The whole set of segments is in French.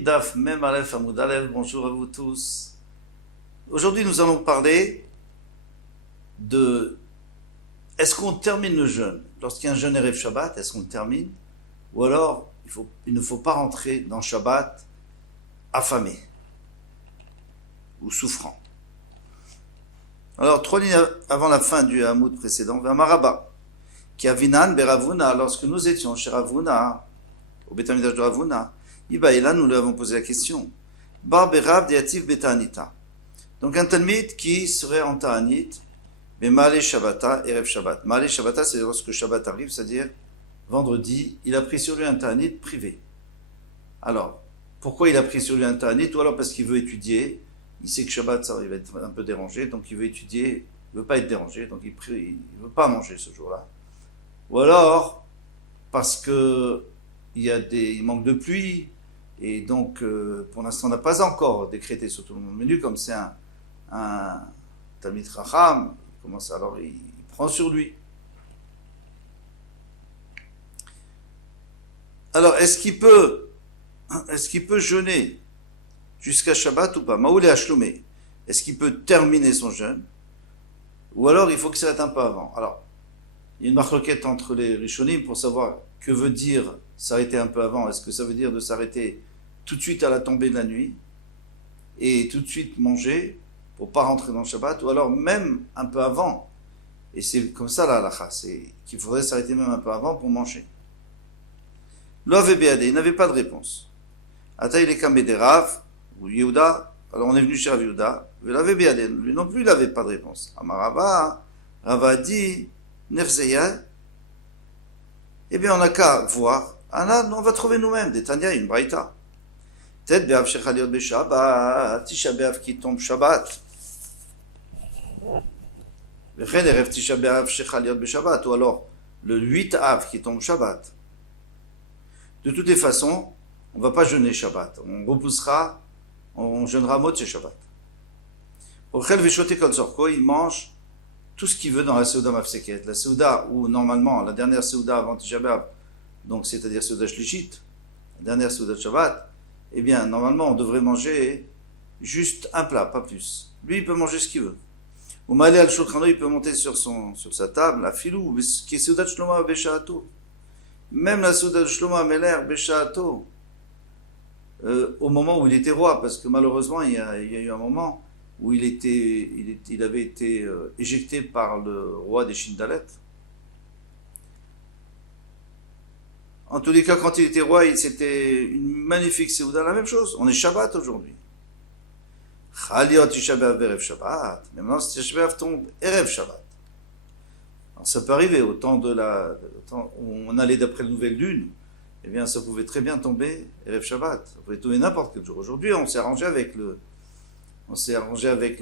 Teilim, Daf Mem Aleph Amud Aleph, bonjour à vous tous. Aujourd'hui, nous allons parler de est-ce qu'on termine le jeûne lorsqu'il y a un jeûne Erev Shabbat, est-ce qu'on le termine? Ou alors, il ne faut pas rentrer dans Shabbat affamé ou souffrant. Alors, 3 lignes avant la fin du Hamoud précédent, vers Maraba, qui a Vinan Beravuna, lorsque nous étions chez Ravuna, au Beth Amidrash de Ravuna, Ibaïla, nous lui avons posé la question. Bar Berav Deativ Betanita. Donc un Talmid qui serait en Ta'anit, mais Maale Shabbata, Erev Shabbat. Maale Shabbata, c'est lorsque Shabbat arrive, c'est-à-dire vendredi, il a pris sur lui un Ta'anit privé. Alors, pourquoi il a pris sur lui un Ta'anit? Ou alors parce qu'il veut étudier, il sait que Shabbat, ça, il va être un peu dérangé, donc il veut étudier, il ne veut pas être dérangé, donc il ne veut pas manger ce jour-là. Ou alors, parce que il manque de pluie, et donc pour l'instant on n'a pas encore décrété sur tout le monde menu, comme c'est un Talmid Chacham, alors il prend sur lui. Alors est-ce qu'il peut jeûner jusqu'à Shabbat ou pas? Maoulé Hashloumé, est-ce qu'il peut terminer son jeûne? Ou alors il faut que ça s'arrête un peu avant? Alors, il y a une marloquette entre les Rishonim pour savoir que veut dire s'arrêter un peu avant. Est-ce que ça veut dire de s'arrêter tout de suite à la tombée de la nuit et tout de suite manger pour ne pas rentrer dans le Shabbat, ou alors même un peu avant? Et c'est comme ça la halakha, c'est qu'il faudrait s'arrêter même un peu avant pour manger. L'Ove Béadé, il n'avait pas de réponse. Ata il est kamé des Rav, ou Yehuda, alors on est venu chez Rav Yehuda, mais l'Ove Béadé, lui non plus il n'avait pas de réponse. Amarava, Rava a dit, Nefzeya, eh bien on n'a qu'à voir. Anna, on va trouver nous-mêmes, des Tanya, une Braïta. Peut-être Be'av Shechaliot Be'Shabbat, Tisha B'Av qui tombe Shabbat. V'chen Erev Tisha B'Av Shechaliot Be'Shabbat, ou alors le 8 Av qui tombe Shabbat. De toutes les façons, on ne va pas jeûner Shabbat. On repoussera, on jeûnera Motzei Shabbat. Ochel V'Shote Kol Zorko, il mange tout ce qu'il veut dans la Seuda Mafseket. La Seuda, où normalement, la dernière Seuda avant Tisha B'Av, donc c'est-à-dire Seuda Shlishit, la dernière Seuda de Shabbat, eh bien, normalement, on devrait manger juste un plat, pas plus. Lui, il peut manger ce qu'il veut. Ou Malé al-Shulchano, il peut monter sur sa table, la filou, qui est Seuda de Shlomo Besha'ato. Même la Seuda de Shlomo Ameler Besha'ato, au moment où il était roi, parce que malheureusement, il y a eu un moment où il avait été éjecté par le roi des Shindalet. En tous les cas, quand il était roi, c'était une magnifique Seuda, la même chose. On est Shabbat aujourd'hui. Chaliot Tisha B'Av Erev Shabbat. Mais maintenant, Tisha B'Av tombe Erev Shabbat. Alors, ça peut arriver au temps où on allait d'après la nouvelle lune. Eh bien, ça pouvait très bien tomber Erev Shabbat. Ça pouvait tomber n'importe quel jour. Aujourd'hui, on s'est arrangé avec le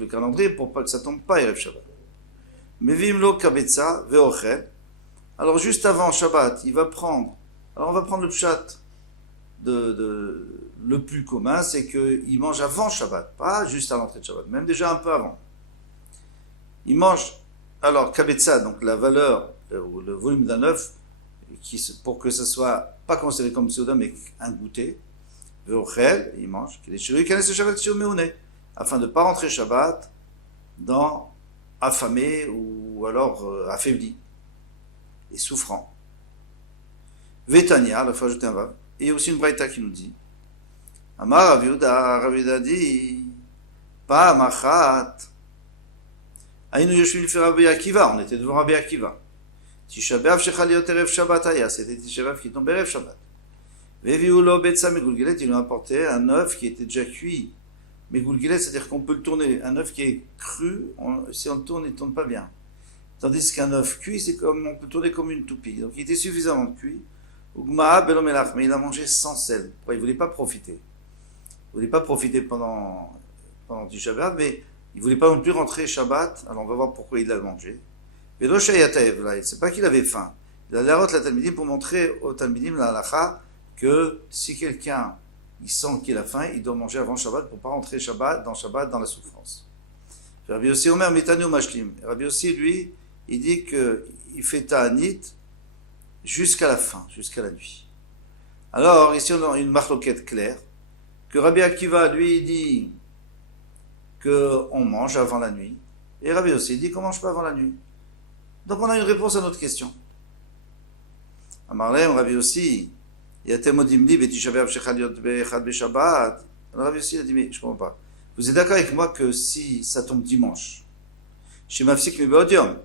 calendrier pour pas que ça tombe pas Erev Shabbat. Mais Vimlo Kabetza Veochel. Alors, juste avant Shabbat, il va prendre. Alors, on va prendre le pshat le plus commun, c'est qu'il mange avant Shabbat, pas juste à l'entrée de Shabbat, même déjà un peu avant. Il mange, alors, kabetza, donc la valeur, le volume d'un œuf, pour que ce soit pas considéré comme Seuda, mais un goûter. Veochel, il mange, afin de ne pas rentrer Shabbat dans affamé ou alors affaibli et souffrant. Vétania, la fois ajouter un vav. Et il y a aussi une braïta qui nous dit Amar Rav Yehuda dit Pa Machat Aïnou Yoshvil fait Rabbi Akiva, on était devant Rabbi Akiva. Tisha B'Av Shechaliot Erev Shabbat Aya, c'était Tisha B'Av qui tombe Erev Shabbat. Veviulo Betsa Megulgelet, il nous a apporté un œuf qui était déjà cuit. Megulgelet, c'est-à-dire qu'on peut le tourner. Un œuf qui est cru, si on le tourne, il ne tourne pas bien. Tandis qu'un œuf cuit, c'est comme on peut tourner comme une toupie. Donc il était suffisamment cuit. Mais il a mangé sans sel. Pourquoi? Il ne voulait pas profiter. Il ne voulait pas profiter pendant Tisha B'Av, mais il ne voulait pas non plus rentrer Shabbat. Alors on va voir pourquoi il l'a mangé. Mais c'est pas qu'il avait faim. Il a la Talmidim pour montrer au Talmidim la halakha que si quelqu'un il sent qu'il a faim, il doit manger avant Shabbat pour ne pas rentrer dans Shabbat dans la souffrance. Rabbi Yossi Omer Mitanu Mashlim. Rabbi Yossi, lui, il dit qu'il fait Ta'anit jusqu'à la fin, jusqu'à la nuit. Alors, ici, on a une marloquette claire. que Rabbi Akiva, lui, il dit qu'on mange avant la nuit, et Rabbi aussi dit qu'on ne mange pas avant la nuit. Donc on a une réponse à notre question. Amarlem, Rabbi aussi, Yatem odim li betisha b'av shechal yot be'echad be'shabbat. Alors Rabbi aussi a dit, mais je ne comprends pas. Vous êtes d'accord avec moi que si ça tombe dimanche, chez Mafsik Mibodium,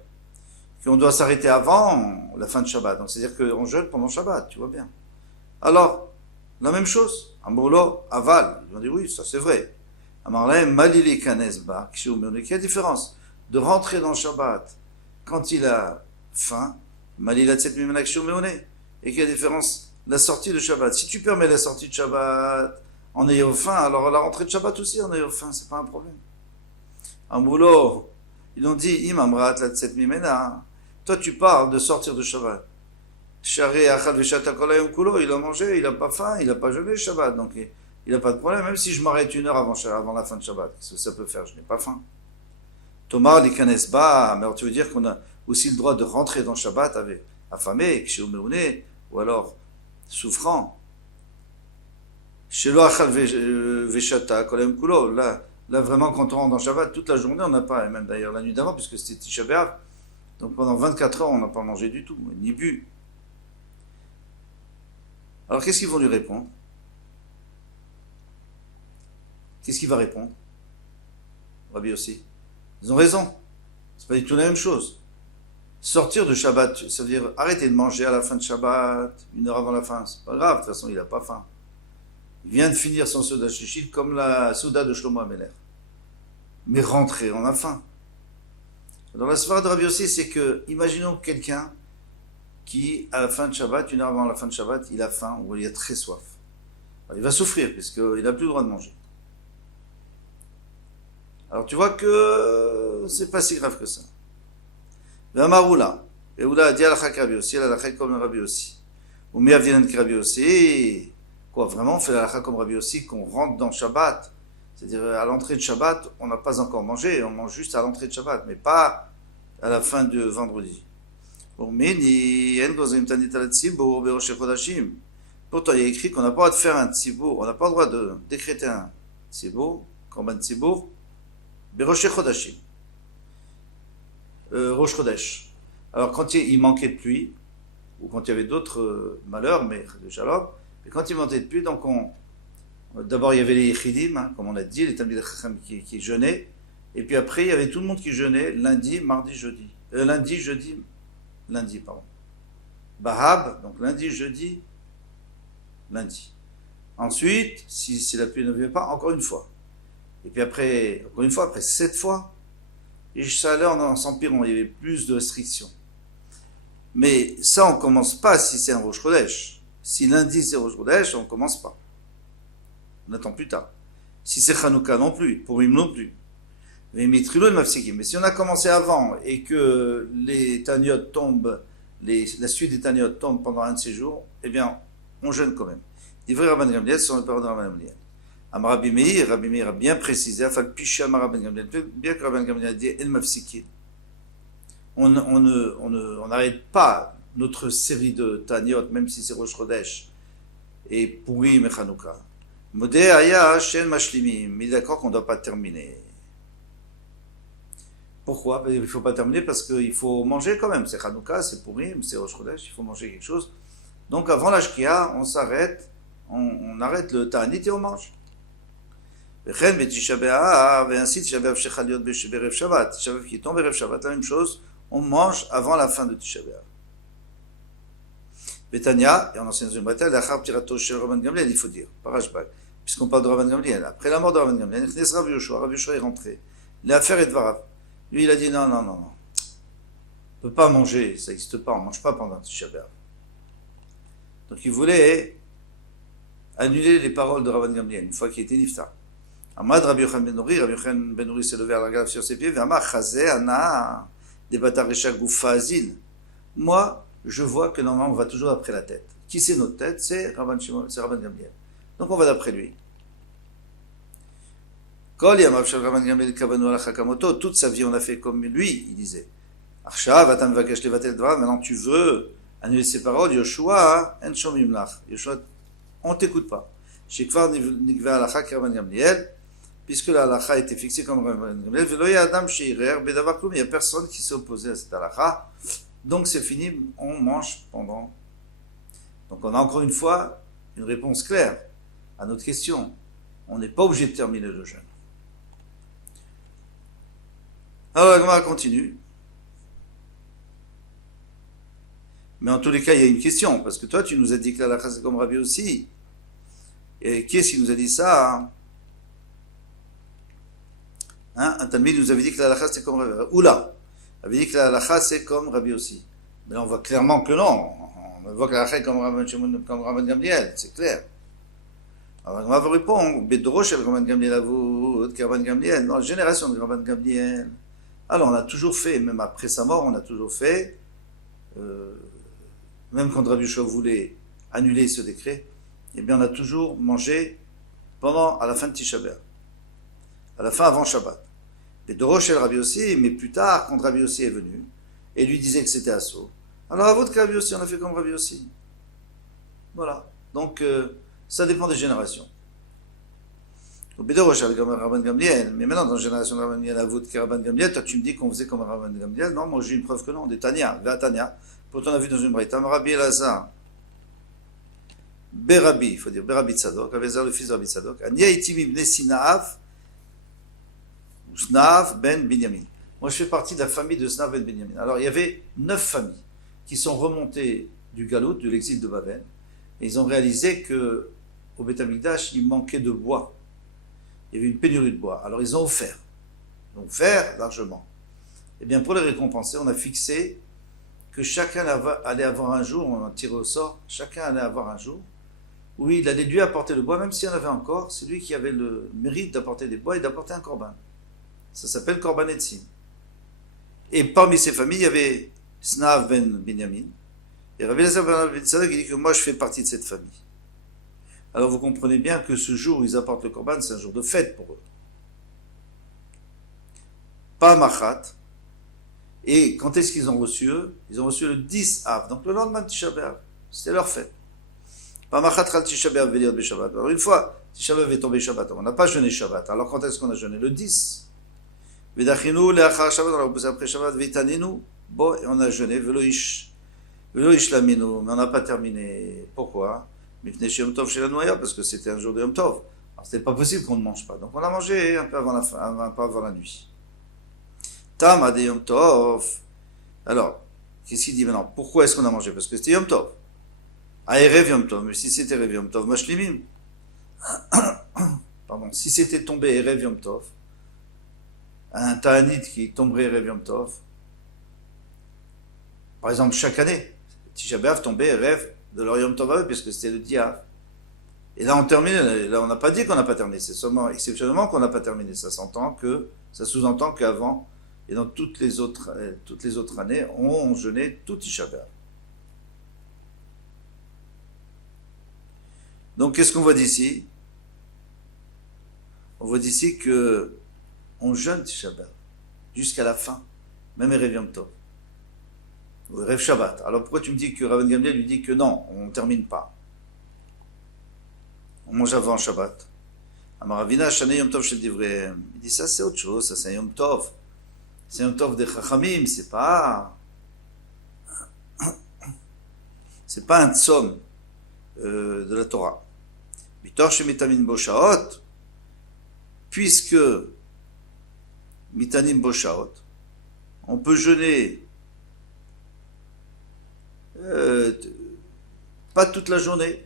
qu'on doit s'arrêter avant la fin de Shabbat, donc c'est-à-dire qu'on jeûne pendant Shabbat, tu vois bien. Alors, la même chose, Amoulo, Aval, ils vont dire oui, ça c'est vrai. Amarlem, Malili Kanesba, qu'il y a différence de rentrer dans Shabbat quand il a faim, Malila Tset Mimenak Shumeone, et qu'il y a différence la sortie de Shabbat. Si tu permets la sortie de Shabbat en ayant faim, alors la rentrée de Shabbat aussi en ayant faim, c'est pas un problème. Amoulo, ils ont dit, Imamrat la Tset Mimena, toi tu parles de sortir de Shabbat. Charé Achal Veshata Kolayom Kulo, il a mangé, il n'a pas faim, il n'a pas jeûné Shabbat, donc il n'a pas de problème, même si je m'arrête une heure avant la fin de Shabbat. Qu'est-ce que ça peut faire? Je n'ai pas faim. Thomas, les Kanesba, mais alors tu veux dire qu'on a aussi le droit de rentrer dans Shabbat avec affamé, Kshéomeune, ou alors souffrant. Shelo Achal Veshata Kolayom Kulo, là vraiment quand on rentre dans Shabbat, toute la journée on n'a pas, et même d'ailleurs la nuit d'avant, puisque c'était Tisha B'Av, donc pendant 24 heures on n'a pas mangé du tout, ni bu. Alors qu'est-ce qu'ils vont lui répondre? Qu'est-ce qu'il va répondre? Rabbi aussi. Ils ont raison. C'est pas du tout la même chose. Sortir de Shabbat, ça veut dire arrêter de manger à la fin de Shabbat, une heure avant la fin. C'est pas grave, de toute façon il n'a pas faim. Il vient de finir son Souda Shishit comme la Souda de Shlomo Ameler. Mais rentrer, on a faim. Dans la svara de Rabbi aussi, c'est que, imaginons quelqu'un qui, à la fin de Shabbat, une heure avant la fin de Shabbat, il a faim ou il a très soif. Alors, il va souffrir, puisqu'il n'a plus le droit de manger. Alors tu vois que c'est pas si grave que ça. V'amaroula, et Oula a dit à la chak Rabbi aussi, à la chak comme Rabbi aussi. Ou mi avdinan ki Rabbi aussi. Quoi, vraiment, on fait la chak comme Rabbi aussi, qu'on rentre dans Shabbat. C'est-à-dire, à l'entrée de Shabbat, on n'a pas encore mangé, on mange juste à l'entrée de Shabbat, mais pas à la fin de vendredi. Pourtant, il y a écrit qu'on n'a pas le droit de faire un tzibour, on n'a pas le droit de décréter un tzibour, comme un tzibour, Berosh Chodashim, Rosh Chodesh. Alors, quand il manquait de pluie, ou quand il y avait d'autres malheurs, mais quand il manquait de pluie, donc d'abord il y avait les Yechidim, hein, comme on a dit, les Talmidei Chacham qui jeûnaient, et puis après il y avait tout le monde qui jeûnait lundi, mardi, jeudi. Lundi, pardon. Bahab, donc lundi, jeudi, lundi. Ensuite, si la pluie ne vient pas, encore une fois. Et puis après, encore une fois, après 7 fois, et ça allait en s'empirant, il y avait plus de restrictions. Mais ça, on ne commence pas si c'est un Rosh Chodesh. Si lundi c'est Rosh Chodesh, on ne commence pas. On attend plus tard. Si c'est Chanukah non plus, pour lui non plus. Mais si on a commencé avant et que les Taniot tombent, la suite des Taniot tombe pendant un de ces jours, eh bien, on jeûne quand même. Les vrais Rabban Gamliel sont les paroles de Rabban Gamliel. Rabbi Meir a bien précisé, bien que Rabban Gamliel a dit El Mafsikin. On n'arrête pas notre série de Taniot, même si c'est Rosh Chodesh et Purim et Chanukah. Modé Aya Shen Mashlimim, mais d'accord qu'on ne doit pas terminer. Pourquoi? Il ne faut pas terminer parce qu'il faut manger quand même. C'est Chanukah, c'est Purim, c'est Rosh Chodesh, il faut manger quelque chose. Donc avant la Shkia, on s'arrête, on arrête le Ta'anit et on mange. Et ainsi, Tisha B'Av Shechal Yot Berev Shabbat. Tisha B'Av qui tombe Berev Shabbat, la même chose, on mange avant la fin de Tisha B'Av. Betania, et on enseigne dans une bataille, l'achar ptirato shel Rabban Gamliel, il faut dire, parashbag, puisqu'on parle de Rabban Gamliel. Après la mort de Rabban Gamliel, Rabbi Yoshua est rentré. L'affaire est de Varav. Lui, il a dit non. On ne peut pas manger, ça n'existe pas, on ne mange pas pendant Tisha B'Av. Donc il voulait annuler les paroles de Rabban Gamliel, une fois qu'il était niftar. Amad Rabbi Yochanan ben Nuri s'est levé à la grave sur ses pieds, V'amar Chazé, Ana, des Bataresha Goufa Azil. Moi, je vois que normalement on va toujours après la tête. Qui c'est notre tête? C'est Rabban Gamliel. Donc on va d'après lui. Toute sa vie on a fait comme lui, il disait. Maintenant tu veux annuler ses paroles, Yoshua, Yoshua, on t'écoute pas. Shekvar Nigva Halacha Rabban Gamliel, puisque la halacha a été fixée comme Rabban Gamliel, Velo Adam Sheirer Bedavar Klum, il n'y a personne qui s'est opposé à cette halacha, donc c'est fini, on mange pendant. Donc on a encore une fois une réponse claire à notre question. On n'est pas obligé de terminer le jeûne. Alors la Gemara continue. Mais en tous les cas, il y a une question, parce que toi, tu nous as dit que la halakha c'est comme Rabbi aussi. Et qui est-ce qui nous a dit ça? Un Talmid nous avait dit que la halakha c'est comme Rabbi. Oula, avait dit que la halakha c'est comme Rabbi aussi. Mais on voit clairement que non. On voit que la halakha est comme Rabban Gamliel, c'est clair. Alors on va vous répondre, Bedrosh el Rabban Gamliel avou, Rabban Gamliel, dans la génération de Rabban Gamliel. Alors on a toujours fait, même après sa mort, on a toujours fait, même quand Rabbi Yoshua voulait annuler ce décret, eh bien on a toujours mangé à la fin de Tisha B'Av, à la fin avant Shabbat. Bedrosh el Rabbi aussi, mais plus tard, quand Rabbi aussi est venu, et lui disait que c'était assaut, alors à votre Rabbi aussi, on a fait comme Rabbi aussi. Voilà. Donc, ça dépend des générations. Mais maintenant, dans la génération de Rabban Gamliel, à vous de Rabban Gamliel, toi tu me dis qu'on faisait comme Rabban Gamliel. Non, moi j'ai une preuve que non, des Tania, Tania. Pourtant on a vu dans une braïta, Rabbi Elazar, Berabi, il faut dire Berabi Tzadok, Avezar le fils de Rabbi Tzadok, Ania Itim ibn Sinav, ou Snav ben Binyamin. Moi je fais partie de la famille de Snav ben Binyamin. Alors il y avait 9 familles qui sont remontées du Galout, de l'exil de Babel, et ils ont réalisé que au Beth Amikdash, il manquait de bois. Il y avait une pénurie de bois. Alors ils ont offert. Largement. Et bien pour les récompenser, on a fixé que chacun allait avoir un jour, on a tiré au sort, chacun allait avoir un jour où il allait lui apporter le bois, même s'il y en avait encore, c'est lui qui avait le mérite d'apporter des bois et d'apporter un korban. Ça s'appelle korban etzim. Et parmi ces familles, il y avait Snav ben Binyamin. Et Rabbi Elazar ben Tzadok, il dit que moi je fais partie de cette famille. Alors vous comprenez bien que ce jour où ils apportent le korban, c'est un jour de fête pour eux. Pas machat. Et quand est-ce qu'ils ont reçu eux? Ils ont reçu le 10 Av, donc le lendemain de Tisha B'Av. C'était leur fête. Pas machat ral Tisha B'Av veliot b'Shabbat. Alors une fois, Tisha B'Av est tombé Shabbat, on n'a pas jeûné Shabbat. Alors quand est-ce qu'on a jeûné? Le 10. Vedachinu leachar Shabbat, on a repoussé après Shabbat, vetaninu. Bon, et on a jeûné, velo ishlaminu, mais on n'a pas terminé. Pourquoi? Parce que c'était un jour de Yom Tov. Alors c'était pas possible qu'on ne mange pas. Donc on a mangé un peu avant la nuit. Tam de Yom Tov. Alors, qu'est-ce qu'il dit maintenant? Pourquoi est-ce qu'on a mangé? Parce que c'était Yom Tov. Erev Yom Tov. Mais si c'était Erev Yom Tov, Mashlimim. Pardon. Si c'était tombé Erev Yom Tov, un Ta'anit qui tomberait Erev Yom Tov, par exemple, chaque année, Tisha B'Av tombait Erev de leur Yom Tov à eux, puisque c'était le Diav. Et là, on termine. Là, on n'a pas dit qu'on n'a pas terminé. C'est seulement exceptionnellement qu'on n'a pas terminé. Ça sous-entend qu'avant, et dans toutes les autres années, on jeûnait tout Tisha B'Av. Donc, qu'est-ce qu'on voit d'ici? On voit d'ici que on jeûne Tisha B'Av jusqu'à la fin, même Erev Yom Tov. Rêve Shabbat. Alors pourquoi tu me dis que Rabban Gamliel lui dit que non, on ne termine pas? On mange avant Shabbat. Amaravina, Shane Yom Tov Shel Divrehem. Il dit ça c'est autre chose, ça c'est un Yom Tov. C'est un Yom Tov des Chachamim, c'est pas un tzom de la Torah. Mitor Shemitamin Boshaot, puisque Mitanim Boshaot, on peut jeûner pas toute la journée,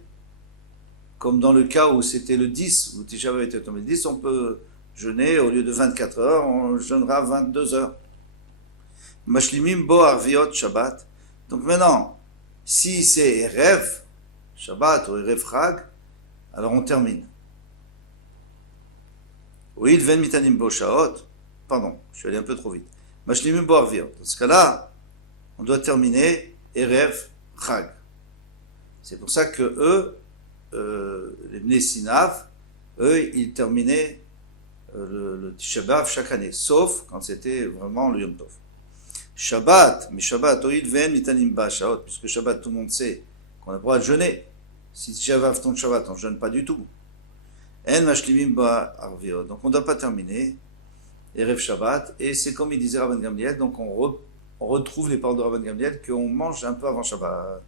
comme dans le cas où c'était le 10, où Tisha B'Av était tombé le 10, on peut jeûner, au lieu de 24 heures, on jeûnera 22 heures. Mashlimim bo arviot Shabbat. Donc maintenant, si c'est Erev Shabbat ou Erev Chag, alors on termine. Oui, il ven mitanim bo shaot. Pardon, je suis allé un peu trop vite. Mashlimim bo arviot. Dans ce cas-là, on doit terminer Erev Chag. C'est pour ça que eux, les Bnei Sinav, eux, ils terminaient le Tisha B'Av chaque année, sauf quand c'était vraiment le Yom Tov. Shabbat, mais Shabbat, oïd ven mitanim ba puisque Shabbat, tout le monde sait qu'on a le droit de jeûner. Si Tisha B'Av tombe Shabbat, on ne jeûne pas du tout. En mashlimim ba arviot. Donc on ne doit pas terminer. Erev Shabbat. Et c'est comme il disait Rabban Gamliel, donc on retrouve les paroles de Rabban Gamliel qu'on mange un peu avant Shabbat.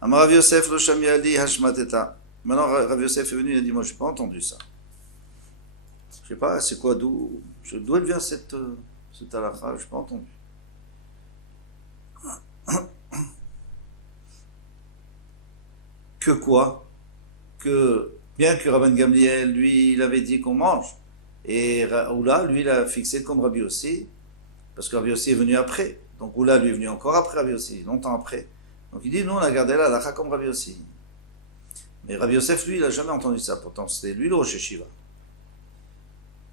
Amar Rav Yosef lo shami ali hashmateta. Maintenant Rav Yosef est venu, il a dit moi je n'ai pas entendu ça. Je ne sais pas, c'est quoi, d'où elle vient cette halakha, je n'ai pas entendu. Que quoi? Que bien que Rabban Gamliel, lui, il avait dit qu'on mange, et Oula, lui, il a fixé comme Rabbi Yossi, parce que Rabbi Yossi est venu après. Donc Oula, lui, est venu encore après Rabbi Yossi, longtemps après. Donc il dit, nous, on a gardé la halakha comme Rabbi Yossi. Mais Rabbi Yosef, lui, il n'a jamais entendu ça, pourtant c'était lui le Rosh Yeshiva.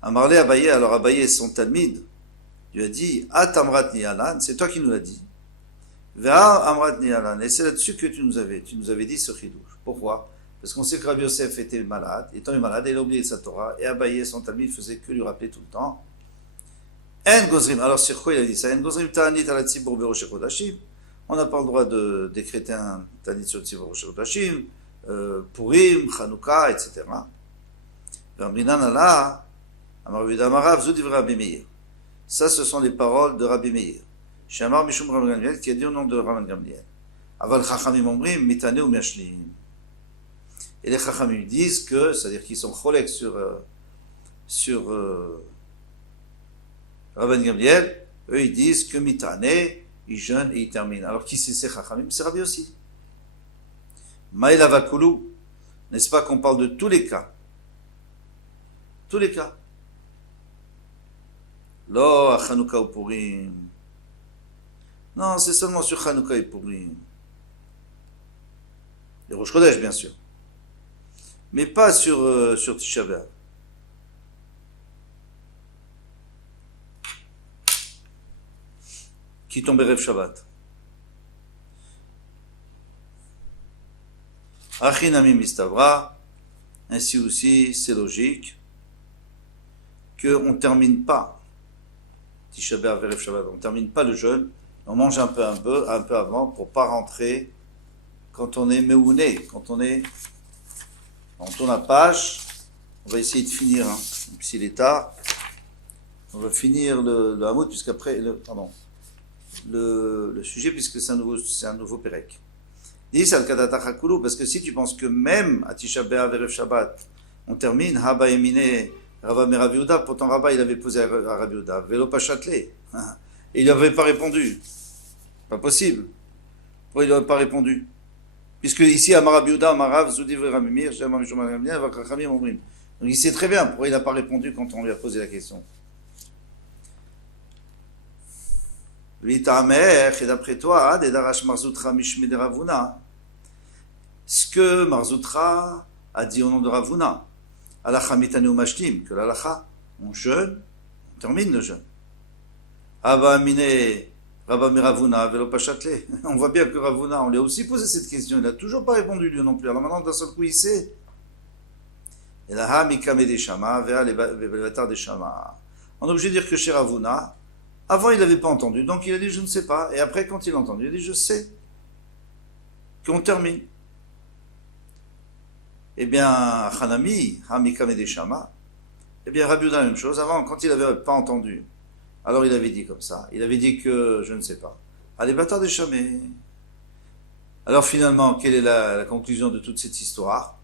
Amarle Abaye, alors Abaye, son Talmid, lui a dit, Atamrat Nialan, c'est toi qui nous l'as dit. Ve'a Amrat Nialan, et c'est là-dessus que tu nous avais dit ce chidouche. Pourquoi? Parce qu'on sait que Rabbi Yosef était malade, étant malade, il a oublié sa Torah, et Abaye, son Talmid, faisait que lui rappeler tout le temps. En Gozrim, alors sur quoi il a dit ça? En Gozrim Ta'anit ala Tzibur Berosh Chodashim, on n'a pas le droit de décréter un Ta'anit sur Tzibur Berosh Chodashim, Purim, Chanukah, etc. Verminan Allah, ça, ce sont les paroles de Rabbi Meir. Shamar Mishum Rabban Gamliel, qui a dit au nom de Rabban Gamliel. Aval Chachamim Omrim, Mitane ou Miashlim. Et les Chachamim disent que, c'est-à-dire qu'ils sont cholek sur Rabban Gamliel, eux ils disent que Mitane, ils jeûnent et ils terminent. Alors qui c'est ces Chachamim? C'est Rabbi aussi. Maïla Vakulu, n'est-ce pas qu'on parle de tous les cas? Tous les cas. Lo, à Chanukah ou Purim. Non, c'est seulement sur Chanukah et Purim. Et Rosh Chodesh, bien sûr. Mais pas sur Tisha B'Av. Qui tombe Erev Shabbat. Achinami Mistavra. Ainsi aussi, c'est logique qu'on ne termine pas Tisha B'Av, Erev Shabbat, on ne termine pas le jeûne, on mange un peu avant pour ne pas rentrer quand on est méouné, quand on tourne la page, on va essayer de finir, hein, même s'il est tard, on va finir le hamoud, puisqu'après, le sujet, puisque c'est un nouveau pérec. Dis al-kadata chakulu, parce que si tu penses que même à Tisha B'Av, Erev Shabbat, on termine, Haba Emine, Rabba Rabbi Yehuda, pourtant Rabba il avait posé à Rabbi Yehuda, Vélo pas châtelé, et il n'avait pas répondu. Pas possible. Pourquoi il n'avait pas répondu? Puisque ici, Amar Rabbi Yehuda, Amarav, Zoudi Veramimir, Shema Mishom Agamliel, Vakachamim Omrim. Donc il sait très bien pourquoi il n'a pas répondu quand on lui a posé la question. Vitamer, et d'après toi, Dedarash Marzoutra Mishme de Ravuna, ce que Marzoutra a dit au nom de Ravuna, Alacha mitane ou mashlim, que l'alacha, on jeûne, on termine le jeûne. Abba mine, Rabba Miravuna, Velo Pachatle. On voit bien que Ravuna, on lui a aussi posé cette question, il n'a toujours pas répondu lui non plus. Alors maintenant, d'un seul coup, il sait. Et là, Mikame des Shama, Vera les Bevatar des Shama. On est obligé de dire que chez Ravuna, avant il n'avait pas entendu, donc il a dit je ne sais pas. Et après, quand il a entendu, il a dit je sais. Qu'on termine. Eh bien, Hanami, Hamikam et Shama, eh bien, Rabbi Yehuda, la même chose. Avant, quand il n'avait pas entendu, alors il avait dit comme ça. Il avait dit que, je ne sais pas. Allez, bâtard des chamés. Alors finalement, quelle est la conclusion de toute cette histoire?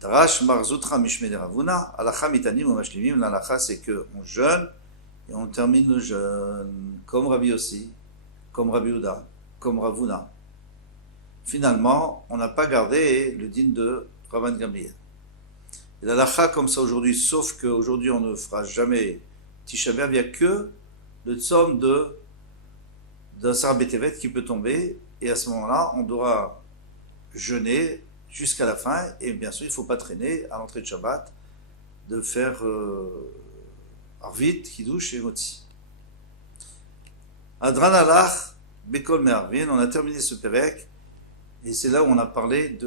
Drash Marzutra Mishme de Ravuna, Alacha Mitanim ou Mashlimim, l'Alacha c'est qu'on jeûne et on termine le jeûne, comme Rabbi Yossi, comme Rabbi Yehuda, comme Ravuna. Finalement, on n'a pas gardé le din de Rabban Gamliel. Et l'alacha comme ça aujourd'hui, sauf qu'aujourd'hui on ne fera jamais Tisha B'Av, il n'y a que le tzom d'un Sar B'Tevet qui peut tomber, et à ce moment-là, on doit jeûner jusqu'à la fin, et bien sûr, il ne faut pas traîner à l'entrée de Shabbat, de faire Arvit, Kiddush et Motzi. Adran Alach, Bekol Me'arvin, on a terminé ce Perek, et c'est là où on a parlé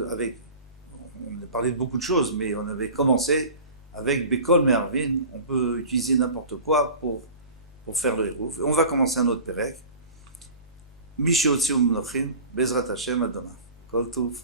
on a parlé de beaucoup de choses, mais on avait commencé avec Bekol Me'arvin. On peut utiliser n'importe quoi pour faire le hérouf. Et on va commencer un autre Perek. Mishiotzium Nochim, Bezrat Hashem Adonai. Kol Tov.